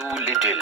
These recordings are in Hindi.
Do little.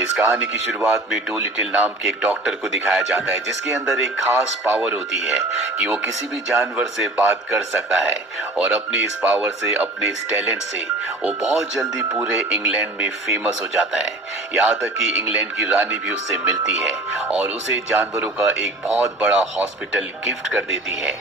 इस कहानी की शुरुआत में डू लिटिल नाम के एक डॉक्टर को दिखाया जाता है जिसके अंदर एक खास पावर होती है कि वो किसी भी जानवर से बात कर सकता है और अपनी इस पावर से, अपने इस टैलेंट से वो बहुत जल्दी पूरे इंग्लैंड में फेमस हो जाता है। यहाँ तक कि इंग्लैंड की रानी भी उससे मिलती है और उसे जानवरों का एक बहुत बड़ा हॉस्पिटल गिफ्ट कर देती है।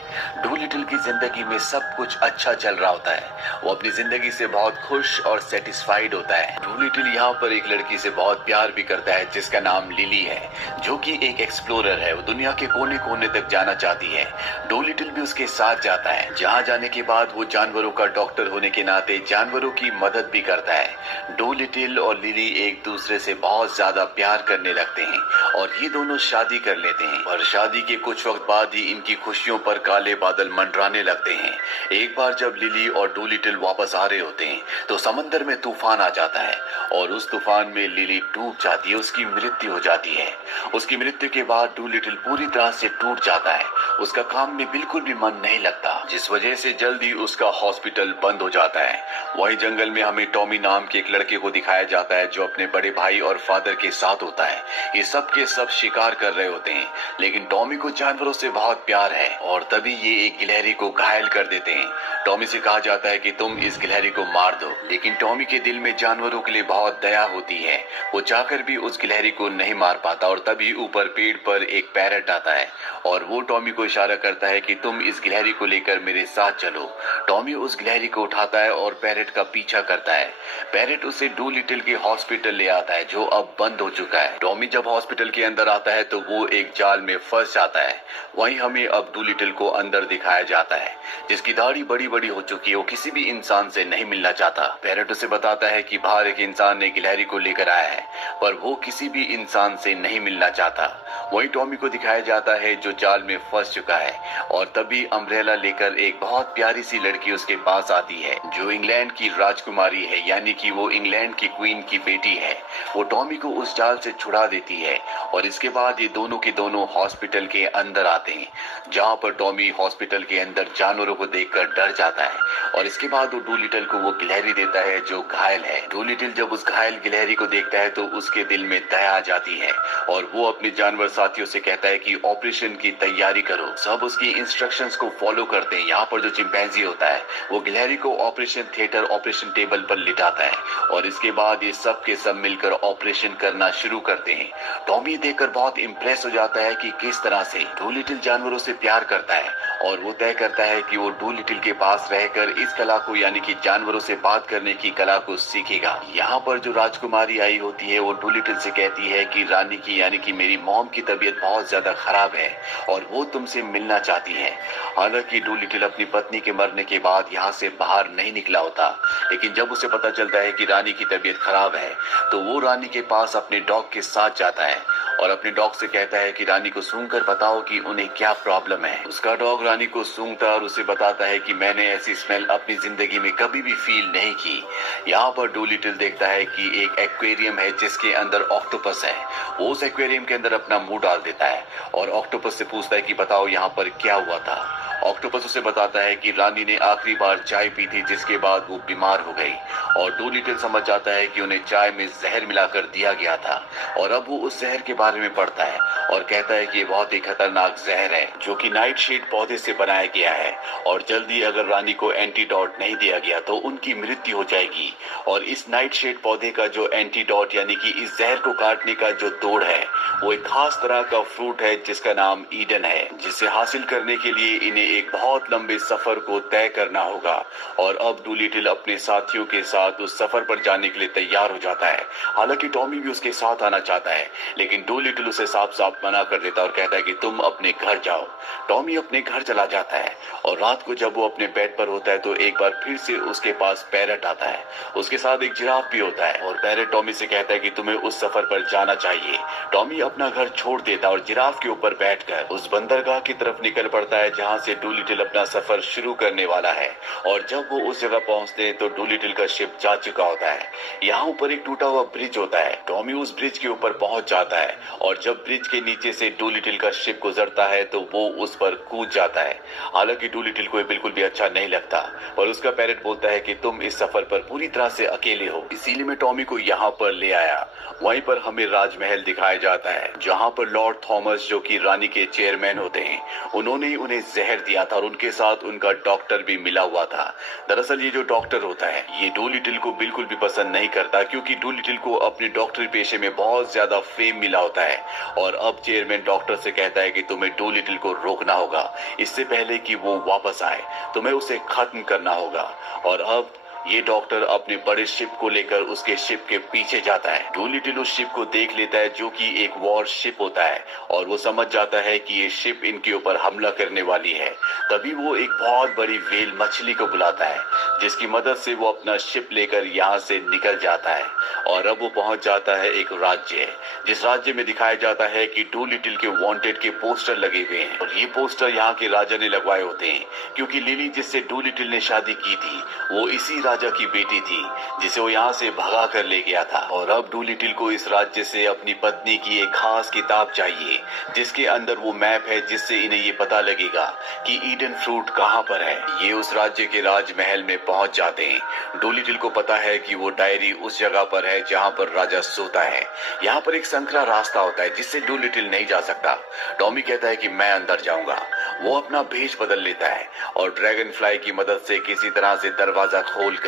डू लिटिल की जिंदगी में सब कुछ अच्छा चल रहा होता है, वो अपनी जिंदगी से बहुत खुश और सेटिस्फाइड होता है। डू लिटिल यहाँ पर एक लड़की से बहुत प्यार भी करता है जिसका नाम लिली है, जो कि एक एक्सप्लोरर है। वो दुनिया के कोने कोने तक जाना चाहती है। डू लिटिल भी उसके साथ जाता है। जहाँ जाने के बाद वो जानवरों का डॉक्टर होने के नाते जानवरों की मदद भी करता है। डू लिटिल और लिली एक दूसरे से बहुत ज्यादा प्यार करने लगते हैं और ये दोनों शादी कर लेते हैं। और शादी के कुछ वक्त बाद ही इनकी खुशियों पर काले बादल मंडराने लगते हैं। एक बार जब लिली और डू लिटिल वापस आ रहे होते हैं तो समंदर में तूफान आ जाता है और उस तूफान में लिली डूब जाती है, उसकी मृत्यु हो जाती है। उसकी मृत्यु के बाद डू लिटिल पूरी तरह से टूट जाता है। उसका काम में बिल्कुल भी मन नहीं लगता, जिस वजह से जल्दी उसका हॉस्पिटल बंद हो जाता है। वही जंगल में हमें टॉमी नाम के एक लड़के को दिखाया जाता है जो अपने बड़े भाई और फादर के साथ होता है। ये सब के सब शिकार कर रहे होते हैं, लेकिन टॉमी को जानवरों से बहुत प्यार है और तभी ये एक गिलहरी को घायल कर देते हैं। टॉमी से कहा जाता है कि तुम इस गिलहरी को मार दो, लेकिन टॉमी के दिल में जानवरों के लिए बहुत दया होती है। वो चाहकर भी उस गिलहरी को नहीं मार पाता और तभी ऊपर पेड़ पर एक पैरट आता है और वो टॉमी को इशारा करता है कि तुम इस गिलहरी को लेकर मेरे साथ चलो। टॉमी उस गिलहरी को उठाता है और पैरट का पीछा करता है। पैरट उसे डू लिटिल के हॉस्पिटल ले आता है जो अब बंद हो चुका है। टॉमी जब हॉस्पिटल के अंदर आता है तो वो एक जाल में फंस जाता है। वहीं हमें अब डू लिटिल को अंदर दिखाया जाता है जिसकी दाढ़ी बड़ी बड़ी हो चुकी है। वो किसी भी इंसान से नहीं मिलना चाहता। पैरट उसे बताता है कि बाहर एक इंसान ने गिलहरी को लेकर आया है पर वो किसी भी इंसान से नहीं मिलना चाहता। वहीं टॉमी को दिखाया जाता है जो जाल में फंस चुका है और तभी अम्ब्रेला लेकर एक बहुत प्यारी सी लड़की उसके पास आती है जो इंग्लैंड की राजकुमारी है, यानी कि वो इंग्लैंड की क्वीन की बेटी है। वो टॉमी को उस जाल से छुड़ा देती है और इसके बाद ये दोनों के दोनों हॉस्पिटल के अंदर आते हैं, जहाँ पर टॉमी हॉस्पिटल के अंदर जानवरों को देखकर डर जाता है और इसके बाद वो डू लिटिल को वो गिलहरी देता है जो घायल है। डू लिटिल जब उस घायल गिलहरी को देखता है तो उसके दिल में दया आ जाती है और वो अपने जानवर साथियों से कहता है कि ऑपरेशन की तैयारी करो। सब उसकी इंस्ट्रक्शंस को फॉलो करते हैं। यहाँ पर जो चिंपैंजी होता है वो गिलहरी को ऑपरेशन थिएटर, ऑपरेशन टेबल पर लिटाता है और इसके बाद ये सब के सब मिलकर ऑपरेशन करना शुरू करते हैं। टॉमी देखकर बहुत इम्प्रेस हो जाता है कि किस तरह से डू लिटिल जानवरों से प्यार करता है और वो तय करता है कि वो डू लिटिल के पास रहकर इस कला को, यानी कि जानवरों से बात करने की कला को सीखेगा। यहाँ पर जो राजकुमारी आई होती है वो डू लिटिल से कहती है कि रानी की, यानी कि मेरी मॉम की तबीयत बहुत ज्यादा खराब है और वो तुमसे मिलना चाहती है। हालांकि डू लिटिल अपनी पत्नी के मरने के बाद यहाँ से बाहर नहीं निकला होता, लेकिन जब उसे पता चलता है कि रानी की तबीयत खराब है तो वो रानी के पास अपने डॉग के साथ जाता है और अपने डॉग से कहता है कि रानी को सूंघकर बताओ कि उन्हें क्या प्रॉब्लम है। उसका डॉग रानी को सूंघता है और उसे बताता है कि मैंने ऐसी स्मेल अपनी जिंदगी में कभी भी फील नहीं की। यहाँ पर डू लिटिल देखता है कि एक एक्वेरियम है जिसके अंदर ऑक्टोपस है। वो उस एक्वेरियम के अंदर अपना मुंह डाल देता है और ऑक्टोपस से पूछता है कि बताओ यहाँ पर क्या हुआ था। ऑक्टोपस उसे बताता है कि रानी ने आखिरी बार चाय पी थी जिसके बाद वो बीमार हो गई और डू लिटिल समझ जाता है कि उन्हें चाय में जहर मिलाकर दिया गया था और अब वो उस जहर के बारे में पढ़ता है और कहता है कि ये बहुत ही खतरनाक जहर है जो कि नाइट शेड पौधे से बनाया गया है और जल्दी अगर रानी को एंटीडोट नहीं दिया गया तो उनकी मृत्यु हो जाएगी। और इस नाइट शेड पौधे का जो एंटीडोट, यानी कि इस जहर को काटने का जो तोड़ है, वो एक खास तरह का फ्रूट है जिसका नाम ईडन है, जिसे हासिल करने के लिए इन्हें एक बहुत लंबे सफर को तय करना होगा। और अब डू लिटिल अपने साथियों के साथ उस सफर पर जाने के लिए तैयार हो जाता है। हालांकि टॉमी भी उसके साथ आना चाहता है, लेकिन डू लिटिल उसे साफ साफ मना कर देता है और कहता है कि तुम अपने घर जाओ। टॉमी अपने घर चला जाता है और रात को जब वो अपने बेड पर होता है तो एक बार फिर से उसके पास पैरट आता है। उसके साथ एक जिराफ भी होता है और पैरट टॉमी से कहता है कि तुम्हें उस सफर पर जाना चाहिए। टॉमी अपना घर छोड़ देता है और जिराफ के ऊपर बैठकर उस बंदरगाह की तरफ निकल पड़ता है जहाँ से डू लिटिल अपना सफर शुरू करने वाला है। और जब वो उस जगह पहुँचते हैं तो डू लिटिल का शिप जा चुका होता है। यहाँ ऊपर एक टूटा हुआ ब्रिज होता है। टॉमी उस ब्रिज के ऊपर पहुंच जाता है और जब ब्रिज के नीचे से डूलिटिल का शिप गुजरता है तो वो उस पर कूद जाता है। हालांकि डूलिटिल को ये बिल्कुल भी अच्छा नहीं लगता, पर उसका पैरट बोलता है कि तुम इस सफर पर पूरी तरह से अकेले हो, इसीलिए मैं टॉमी को यहाँ पर ले आया। वहीं पर हमें राजमहल दिखाया जाता है, जहाँ पर लॉर्ड थॉमस, जो कि रानी के चेयरमैन होते हैं, उन्होंने उन्हें जहर दिया था और उनके साथ उनका डॉक्टर भी मिला हुआ था। दरअसल ये जो डॉक्टर होता है, ये डूलिटिल को बिल्कुल भी पसंद नहीं करता, क्योंकि डूलिटिल को अपने डॉक्टरी पेशे में बहुत ज्यादा फेम मिला होता है। और अब चेयरमैन डॉक्टर से कहता है कि तुम्हें डूलिटिल को रोकना होगा, इससे पहले कि वो वापस आए तुम्हें उसे खत्म करना होगा। और अब ये डॉक्टर अपने बड़े शिप को लेकर उसके शिप के पीछे जाता है। डूलिटिल उस शिप को देख लेता है, जो कि एक वॉर शिप होता है, और वो समझ जाता है कि ये शिप इनके ऊपर हमला करने वाली है। तभी वो एक बहुत बड़ी व्हेल मछली को बुलाता है, जिसकी मदद से वो अपना शिप लेकर यहाँ से निकल जाता है। और अब वो पहुंच जाता है एक राज्य, जिस राज्य में दिखाया जाता है कि डूलिटिल के वांटेड के पोस्टर लगे हुए हैं। और ये पोस्टर यहाँ के राजा ने लगवाए होते हैं, क्योंकि लिली, जिससे डूलिटिल ने शादी की थी, वो इसी राजा की बेटी थी, जिसे वो यहाँ से भगा कर ले गया था। और अब डूलिटिल को इस राज्य से अपनी पत्नी की एक खास किताब चाहिए, जिसके अंदर वो मैप है, जिससे इन्हें ये पता लगेगा कि ईडन फ्रूट कहाँ पर है। ये उस राज्य के राजमहल में पहुंच जाते हैं। डूलिटिल को पता है कि वो डायरी उस जगह पर है जहाँ पर राजा सोता है। यहाँ पर एक संकरा रास्ता होता है, जिससे डूलिटिल नहीं जा सकता। टॉमी कहता है कि मैं अंदर जाऊंगा। वो अपना भेष बदल लेता है और ड्रैगन फ्लाई की मदद से किसी तरह से दरवाजा खोलकर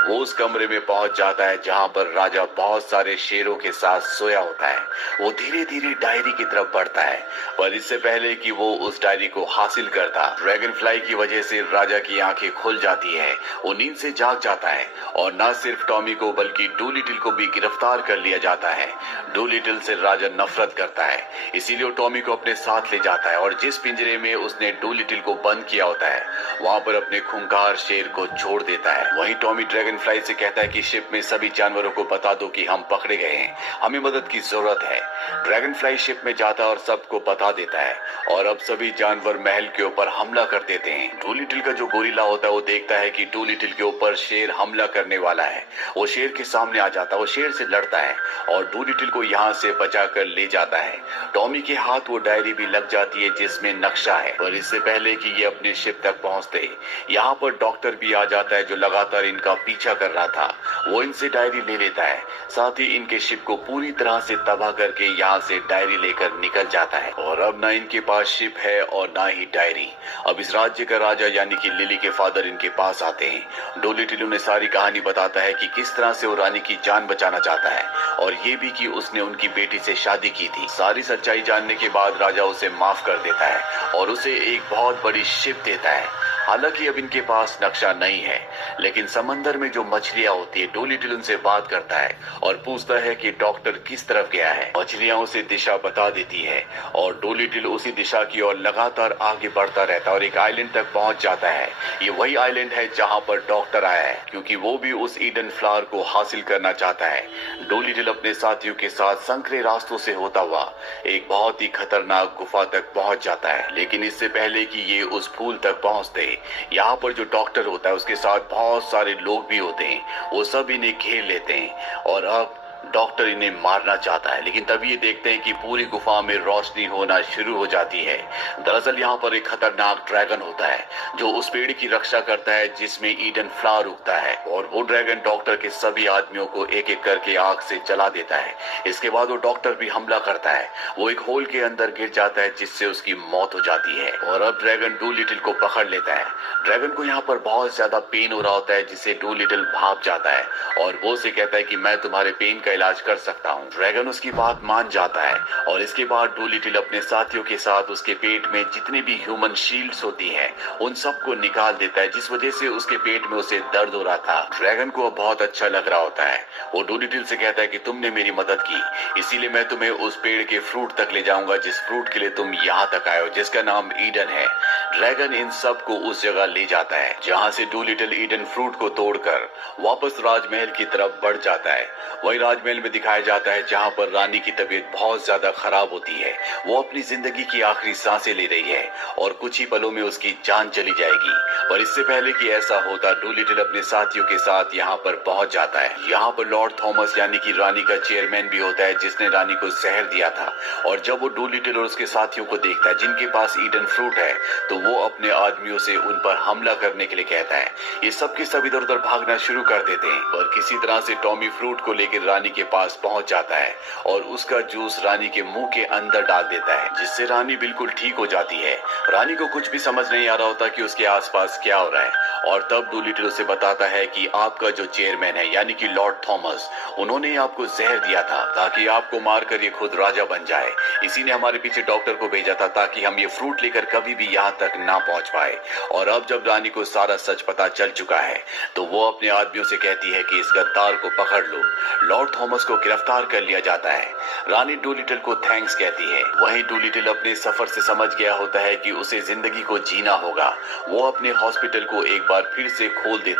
वो उस कमरे में पहुंच जाता है, जहां पर राजा बहुत सारे शेरों के साथ सोया होता है। वो धीरे धीरे डायरी की तरफ बढ़ता है, पर इससे पहले कि वो उस डायरी को हासिल करता, ड्रैगन फ्लाई की वजह से राजा की आंखें खुल जाती है। वो नींद से जाग जाता है और न सिर्फ टॉमी को बल्कि डूलिटिल को भी गिरफ्तार कर लिया जाता है। डूलिटिल से राजा नफरत करता है, इसीलिए वो टॉमी को अपने साथ ले जाता है और जिस पिंजरे में उसने डूलिटिल को बंद किया होता है, वहां पर अपने खूंखार शेर को छोड़ देता है। वहीं टॉमी ड्रैगन फ्लाई से कहता है कि शिप में सभी जानवरों को बता दो कि हम पकड़े गए हैं, हमें मदद की जरूरत है। ड्रैगन फ्लाई शिप में जाता है और सबको बता देता है, और अब सभी जानवर महल के ऊपर हमला कर देते हैं। डूलिटिल का जो गोरिल्ला होता है, वो देखता है कि डूलिटिल के ऊपर शेर हमला करने वाला है। वो शेर के सामने आ जाता है, वो शेर से लड़ता है और डूलिटिल को यहाँ से बचा कर ले जाता है। टॉमी के हाथ वो डायरी भी लग जाती है, जिसमें नक्शा है। और इससे पहले कि ये अपने शिप तक पहुंचते, यहाँ पर डॉक्टर भी आ जाता है, जो लगातार इनका पीछा कर रहा था। वो इनसे डायरी ले लेता है, साथ ही इनके शिप को पूरी तरह से तबाह करके यहाँ से डायरी लेकर निकल जाता है। और अब ना इनके पास शिप है और ना ही डायरी। अब इस राज्य का राजा यानी कि लिली के फादर इनके पास आते हैं। डूलिटिल उन्हें सारी कहानी बताता है कि किस तरह से वो रानी की जान बचाना चाहता है, और ये भी कि उसने उनकी बेटी से शादी की थी। सारी सच्चाई जानने के बाद राजा उसे माफ कर देता है और उसे एक बहुत बड़ी शिप देता है। हालांकि अब इनके पास नक्शा नहीं है, लेकिन समंदर में जो मछलियां होती है, डूलिटिल उनसे बात करता है और पूछता है कि डॉक्टर किस तरफ गया है। मछलियां उसे दिशा बता देती है और डूलिटिल उसी दिशा की ओर लगातार आगे बढ़ता रहता है और एक आइलैंड तक पहुंच जाता है। ये वही आइलैंड है जहां पर डॉक्टर आया है, क्योंकि वो भी उस ईडन फ्लावर को हासिल करना चाहता है। डूलिटिल अपने साथियों के साथ संकरे रास्तों से होता हुआ एक बहुत ही खतरनाक गुफा तक पहुंच जाता है। लेकिन इससे पहले कि ये उस फूल तक पहुंचते, यहाँ पर जो डॉक्टर होता है उसके साथ बहुत सारे लोग भी होते हैं। वो सब इन्हें घेर लेते हैं और अब डॉक्टर इन्हें मारना चाहता है, लेकिन तभी ये देखते हैं कि पूरी गुफा में रोशनी होना शुरू हो जाती है। दरअसल यहाँ पर एक खतरनाक ड्रैगन होता है, जो उस पेड़ की रक्षा करता है जिसमें ईडन फ्लावर उगता है, और वो ड्रैगन डॉक्टर के सभी आदमियों को एक एक करके आग से जला देता है। इसके बाद वो डॉक्टर भी हमला करता है। वो एक होल के अंदर गिर जाता है, जिससे उसकी मौत हो जाती है। और अब ड्रैगन डूलिटिल को पकड़ लेता है। ड्रैगन को यहाँ पर बहुत ज्यादा पेन हो रहा होता है, जिससे डूलिटिल भाग जाता है और वो उसे कहता है कि मैं तुम्हारे पेन का इलाज कर सकता हूँ। ड्रैगन उसकी बात मान जाता है और इसके बाद डूलिटिल अपने साथियों के साथ उसके पेट में जितने भी ह्यूमन शील्ड्स होती हैं, उन सबको निकाल देता है, जिस वजह से उसके पेट में उसे दर्द हो रहा था। ड्रैगन को बहुत अच्छा लग रहा होता है। वो डूलिटिल से कहता है कि तुमने मेरी मदद की, इसीलिए मैं तुम्हें उस पेड़ के फ्रूट तक ले जाऊंगा जिस फ्रूट के लिए तुम यहाँ तक आए हो, जिसका नाम ईडन है। ड्रैगन इन सब को उस जगह ले जाता है जहाँ से डूलिटिल ईडन फ्रूट को तोड़कर वापस राजमहल की तरफ बढ़ जाता है। वही राज ताजमहल में दिखाया जाता है जहां पर रानी की तबीयत बहुत ज्यादा खराब होती है। वो अपनी जिंदगी की आखिरी सांसें ले रही है और कुछ ही पलों में उसकी जान चली जाएगी। पर इससे पहले कि ऐसा होता, डूलिटल अपने साथियों के साथ यहाँ पर पहुंच जाता है। यहाँ पर लॉर्ड थॉमस यानी कि रानी का चेयरमैन भी होता है जिसने रानी को जहर दिया था। और जब वो डूलिटल और उसके साथियों को देखता है जिनके पास ईडन फ्रूट है, तो वो अपने आदमियों से उन पर हमला करने के लिए कहता है। ये सब के सब इधर उधर भागना शुरू कर देते हैं, पर किसी तरह से टॉमी फ्रूट को लेकर रानी के पास पहुंच जाता है और उसका जूस रानी के मुंह के अंदर डाल देता है, जिससे रानी बिल्कुल ठीक हो जाती है। रानी को कुछ भी समझ नहीं आ रहा होता कि उसके आसपास क्या हो रहा है। और तब डूलिटल उसे बताता है कि आपका जो चेयरमैन है यानी कि लॉर्ड थॉमस, उन्होंने आपको जहर दिया था ताकि आपको मारकर ये खुद राजा बन जाए। इसी ने हमारे पीछे डॉक्टर को भेजा था ताकि हम ये फ्रूट लेकर कभी भी यहाँ तक ना पहुंच पाए। और अब जब रानी को सारा सच पता चल चुका है, तो वो अपने आदमियों से कहती है कि इस गद्दार को पकड़ लो। लॉर्ड थॉमस को गिरफ्तार कर लिया जाता है। रानी डूलिटल को थैंक्स कहती है। वहीं डूलिटल अपने सफर से समझ गया होता है कि उसे जिंदगी को जीना होगा। वो अपने हॉस्पिटल को एक बार फिर से खोल देता